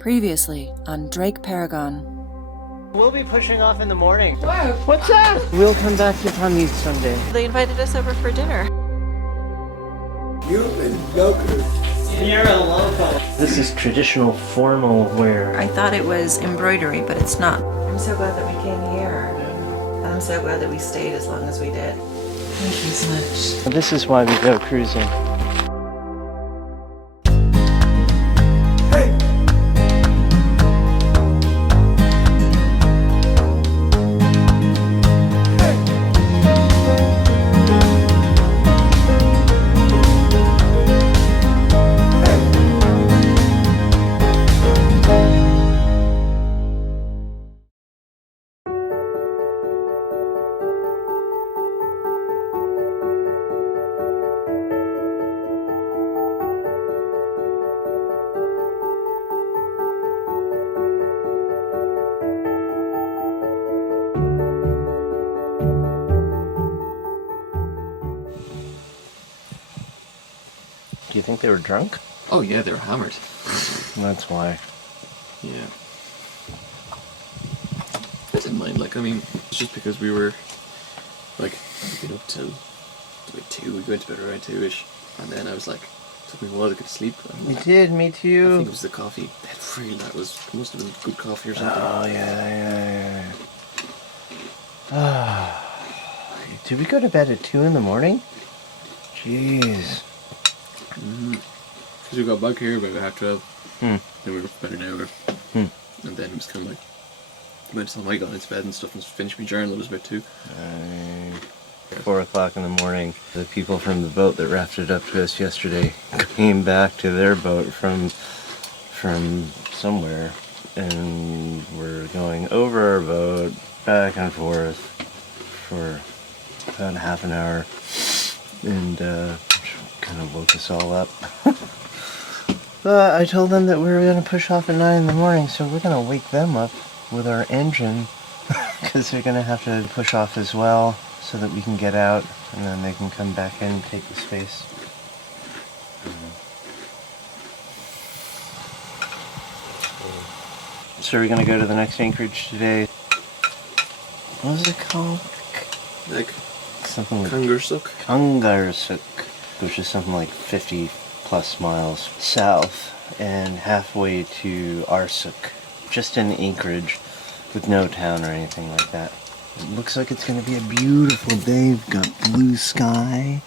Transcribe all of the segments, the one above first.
Previously on DrakeParagon. We'll be pushing off in the morning. Whoa. What's that? We'll come back to Paamiut someday. They invited us over for dinner. You've been joking. You're a local. This is traditional formal wear. I thought it was embroidery, but it's not. I'm so glad that we came here. I'm so glad that we stayed as long as we did. Thank you so much. This is why we go cruising. Do you think they were drunk? Oh yeah, they were hammered. That's why. Yeah. I didn't mind, like, I mean, it's just because we were, like, we'd been up till like 2, we went to bed around 2-ish, and then I was like, it took me a while to get to sleep. You did, me too. I think it was the coffee. That must have been good coffee or something. Oh, yeah. Did we go to bed at 2 in the morning? Jeez. Because we got back here about 12:30. Then we were up about an hour. And then it was kind of like, by the time I got into bed and stuff and finished my journal, it was about 2. 4 o'clock in the morning. The people from the boat that rafted up to us yesterday came back to their boat from somewhere, and we're going over our boat, back and forth for about half an hour, and kind of woke us all up. But I told them that we were going to push off at 9 in the morning, so we're going to wake them up with our engine, because they're going to have to push off as well, so that we can get out, and then they can come back in and take the space. So we're going to go to the next anchorage today. What is it called? Like, something like Kangarsuk, which is something like 50 plus miles south and halfway to Arsuk, just in Anchorage with no town or anything like that. It looks like it's going to be a beautiful day. We've got blue sky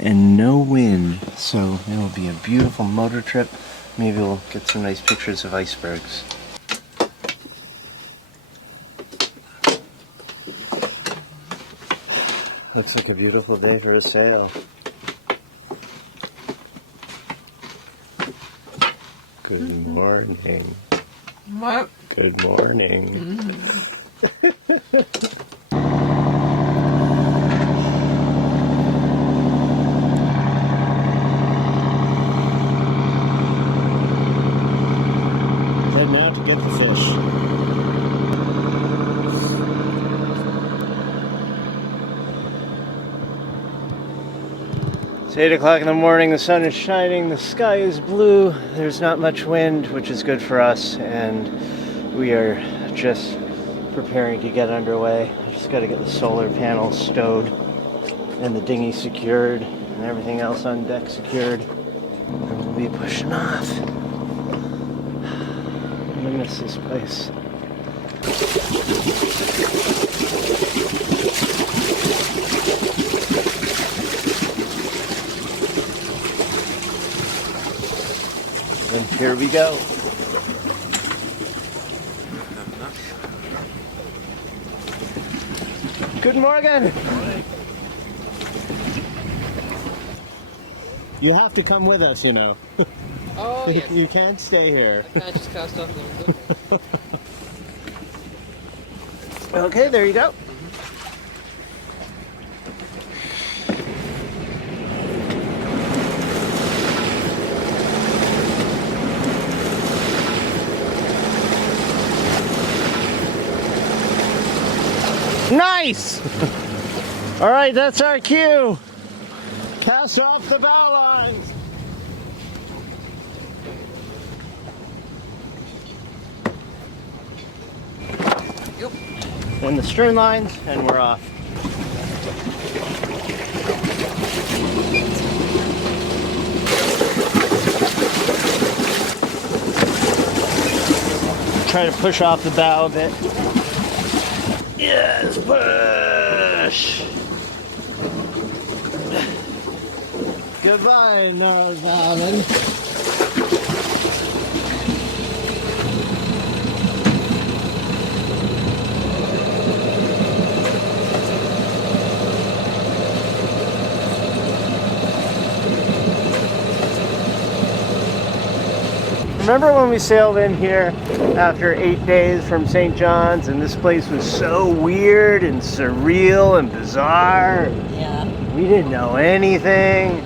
and no wind, so it'll be a beautiful motor trip. Maybe we'll get some nice pictures of icebergs. Looks like a beautiful day for a sail. Good morning. What? Good morning. Heading out to get the fish. It's 8 o'clock in the morning, the sun is shining, the sky is blue, there's not much wind, which is good for us, and we are just preparing to get underway. I just got to get the solar panels stowed, and the dinghy secured, and everything else on deck secured, and we'll be pushing off. I'm gonna miss this place. And here we go. Good morning. You have to come with us, you know. Oh, yes. You can't stay here. I can't just cast off the window. Okay, there you go. Nice! All right, that's our cue. Cast off the bow lines. Yep. Then the stern lines, and we're off. Try to push off the bow a bit. Yes, push! Goodbye, Newfoundland. Remember when we sailed in here after 8 days from St. John's, and this place was so weird and surreal and bizarre? Yeah. We didn't know anything.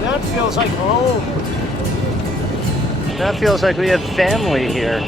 That feels like home. That feels like we have family here.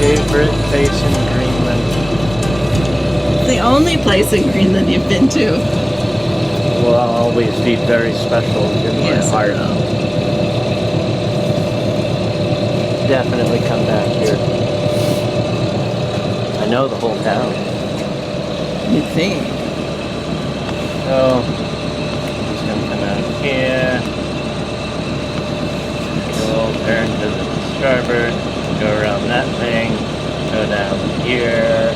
Favorite place in Greenland. It's the only place in Greenland you've been to. Will always be very special in my Yes, heart. I know. Definitely come back here. I know the whole town. You think? So, just gonna come out here. Take a little turn to the starboard. Go around that thing, go down here,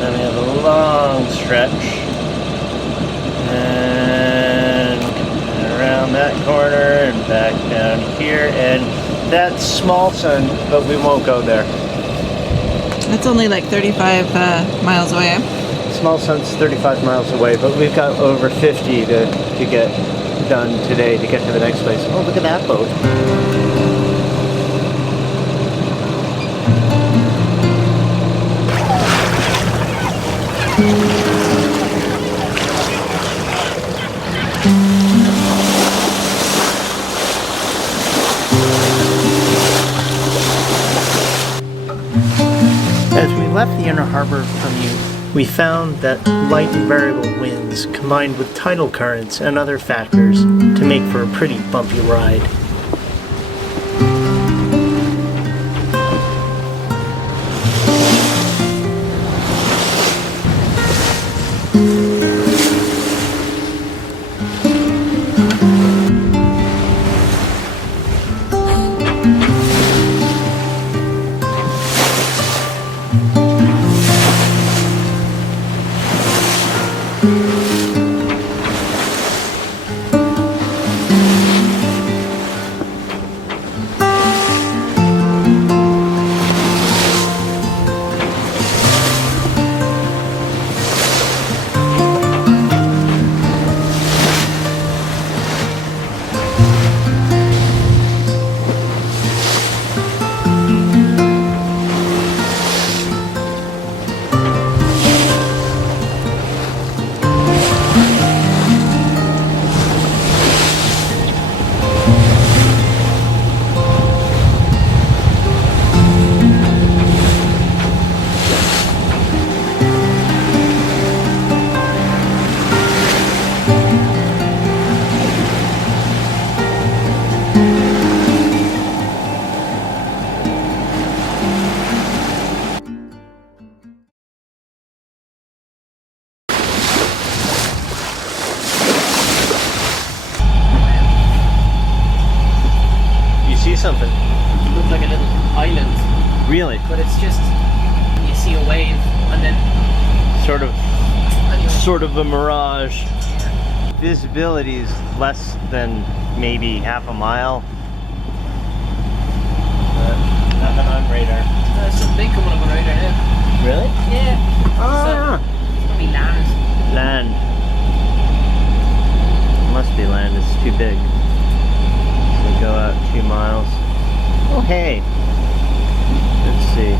then we have a long stretch, and around that corner and back down here, and that's Small Sun, but we won't go there. That's only like 35 miles away. Small Sun's 35 miles away, but we've got over 50 to get done today to get to the next place. Oh, look at that boat. As we left the inner harbor of Paamiut, we found that light and variable winds combined with tidal currents and other factors to make for a pretty bumpy ride. Something. It looks like a little island, Really? but it's just you see a wave and then Sort of a mirage. Visibility is less than maybe half a mile. Nothing on radar. There's something coming up on radar now. Really? Yeah. Ah! So, it's probably land. Land. Must be land, it's too big. So go out 2 miles. Oh hey! Let's see.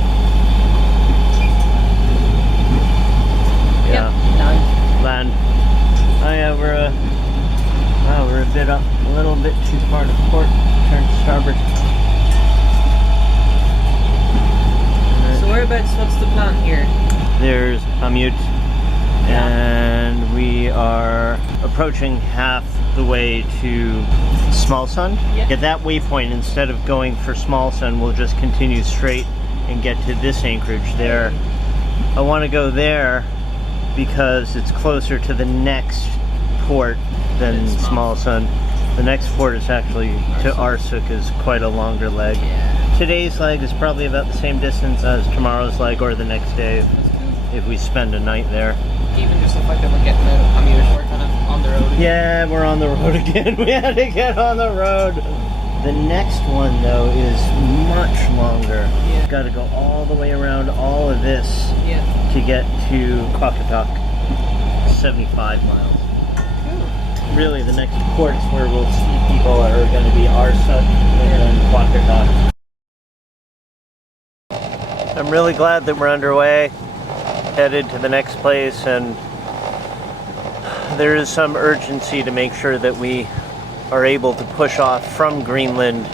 Yeah. Land. Oh yeah, we're a bit up, a little bit too far to port. Turn to starboard. So whereabouts, what's the plan here? There's Paamiut, and we are approaching half the way to Small Sun. Yeah. At that waypoint, instead of going for Small Sun, we'll just continue straight and get to this anchorage there. I want to go there because it's closer to the next port than Small Sun. The next port is actually to Arsuk, is quite a longer leg. Yeah. Today's leg is probably about the same distance as tomorrow's leg or the next day if we spend a night there. Even just the fact that we're getting out of Paamiut, we're kind of on the road again. Yeah, we're on the road again. We had to get on the road. The next one, though, is much longer. Yeah. Got to go all the way around all of this Yeah. to get to Quakatok. 75 miles. Really, the next ports where we'll see people are going to be Arsuk and then Quakatok. I'm really glad that we're underway, headed to the next place, and there is some urgency to make sure that we are able to push off from Greenland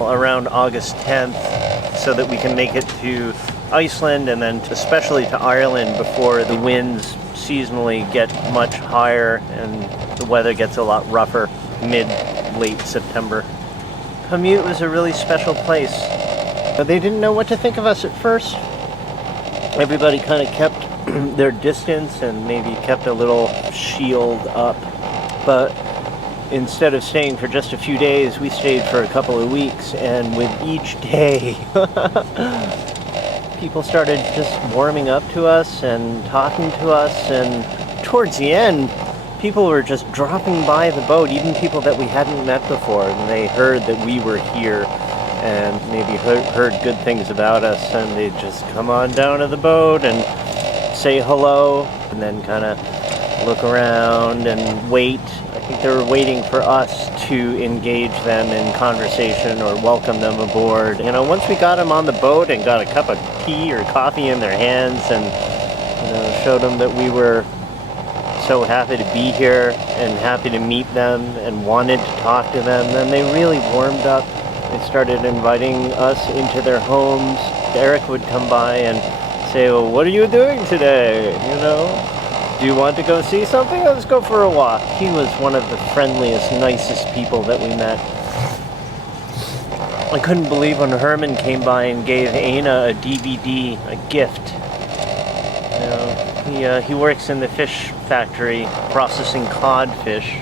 around August 10th so that we can make it to Iceland and then especially to Ireland before the winds seasonally get much higher and the weather gets a lot rougher mid-late September. Paamiut was a really special place. But they didn't know what to think of us at first. Everybody kind of kept their distance and maybe kept a little shield up. But instead of staying for just a few days, we stayed for a couple of weeks, and with each day, people started just warming up to us and talking to us, and towards the end, people were just dropping by the boat, even people that we hadn't met before, and they heard that we were here and maybe heard good things about us, and they'd just come on down to the boat and say hello, and then kind of look around and wait. I think they were waiting for us to engage them in conversation or welcome them aboard. You know, once we got them on the boat and got a cup of tea or coffee in their hands and, you know, showed them that we were so happy to be here and happy to meet them and wanted to talk to them, then they really warmed up. They started inviting us into their homes. Eric would come by and say, well, what are you doing today? You know, do you want to go see something? Let's go for a walk. He was one of the friendliest, nicest people that we met. I couldn't believe when Herman came by and gave Aina a DVD, a gift. You know, he works in the fish factory processing codfish.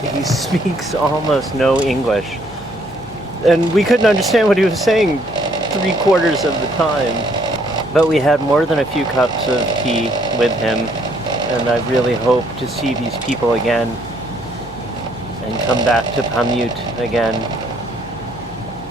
He speaks almost no English. And we couldn't understand what he was saying 3/4 of the time. But we had more than a few cups of tea with him, and I really hope to see these people again and come back to Paamiut again.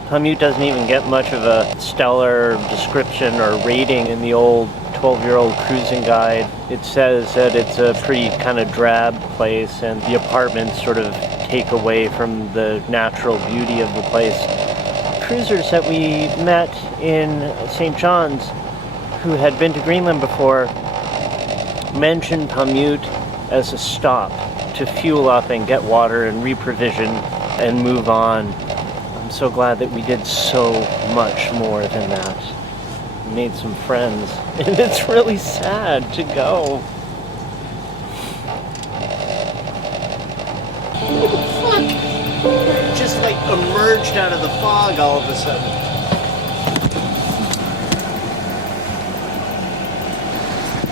Paamiut doesn't even get much of a stellar description or rating in the old 12-year-old cruising guide. It says that it's a pretty kind of drab place, and the apartments sort of take away from the natural beauty of the place. Cruisers that we met in St. John's who had been to Greenland before mentioned Paamiut as a stop to fuel up and get water and reprovision and move on. I'm so glad that we did so much more than that. We made some friends, and it's really sad to go. What the fuck? Just like emerged out of the fog all of a sudden.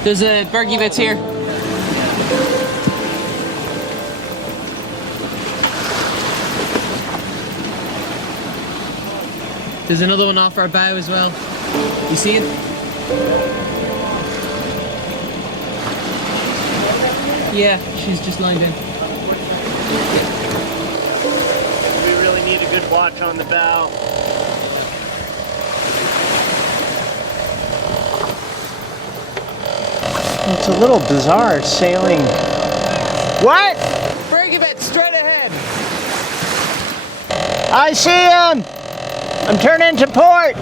There's a bergy bits here. There's another one off our bow as well. You see it? Yeah, she's just lined in. We really need a good watch on the bow. It's a little bizarre sailing. What? Bergy bits straight ahead. I see him! I'm turning to port!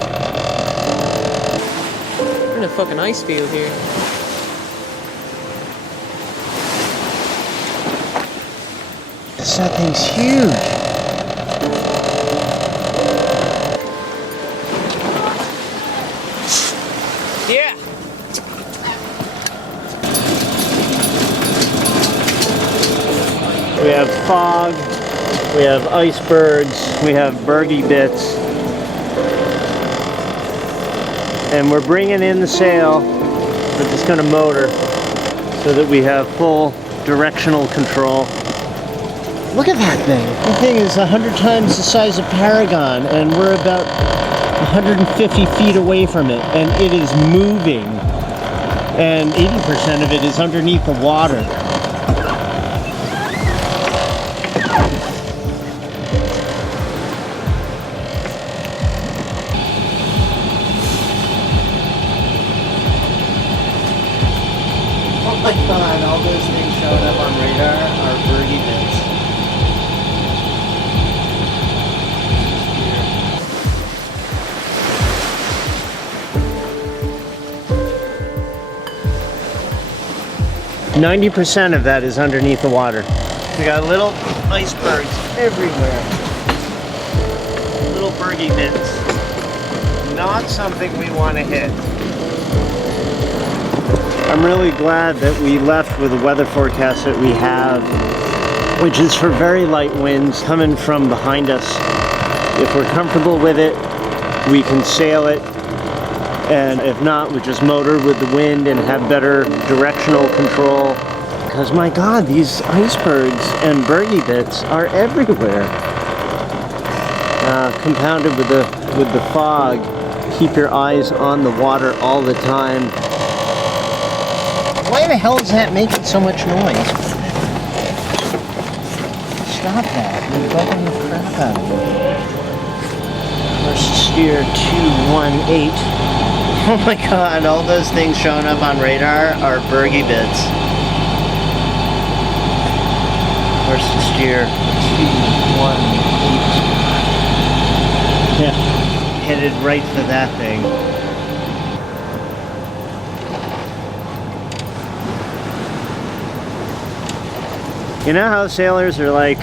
We're in a fucking ice field here. That thing's huge. Yeah. We have fog, we have icebergs, we have bergy bits. And we're bringing in the sail. We're just going to motor so that we have full directional control. Look at that thing. That thing is 100 times the size of Paragon, and we're about 150 feet away from it, and it is moving. And 80% of it is underneath the water. Oh my god, all those things showing up on radar are bergy bits. 90% of that is underneath the water. We got little icebergs everywhere. Little bergy bits. Not something we want to hit. I'm really glad that we left with the weather forecast that we have, which is for very light winds coming from behind us. If we're comfortable with it, we can sail it. And if not, we just motor with the wind and have better directional control. Because my god, these icebergs and bergy bits are everywhere. Compounded with the fog, keep your eyes on the water all the time. Why the hell is that making so much noise? Stop that. You're bugging the crap out of me. Course steer 218. Oh my god, all those things showing up on radar are bergy bits. Course to steer 218. Yeah, headed right for that thing. You know how sailors are like,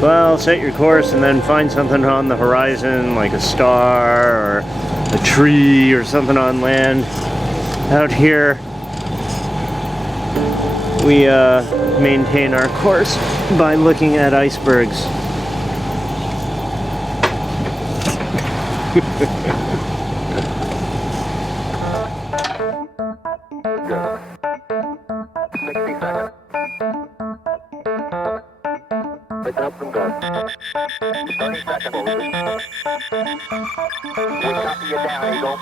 well, set your course and then find something on the horizon, like a star or a tree or something on land. Out here, we maintain our course by looking at icebergs. Eagle.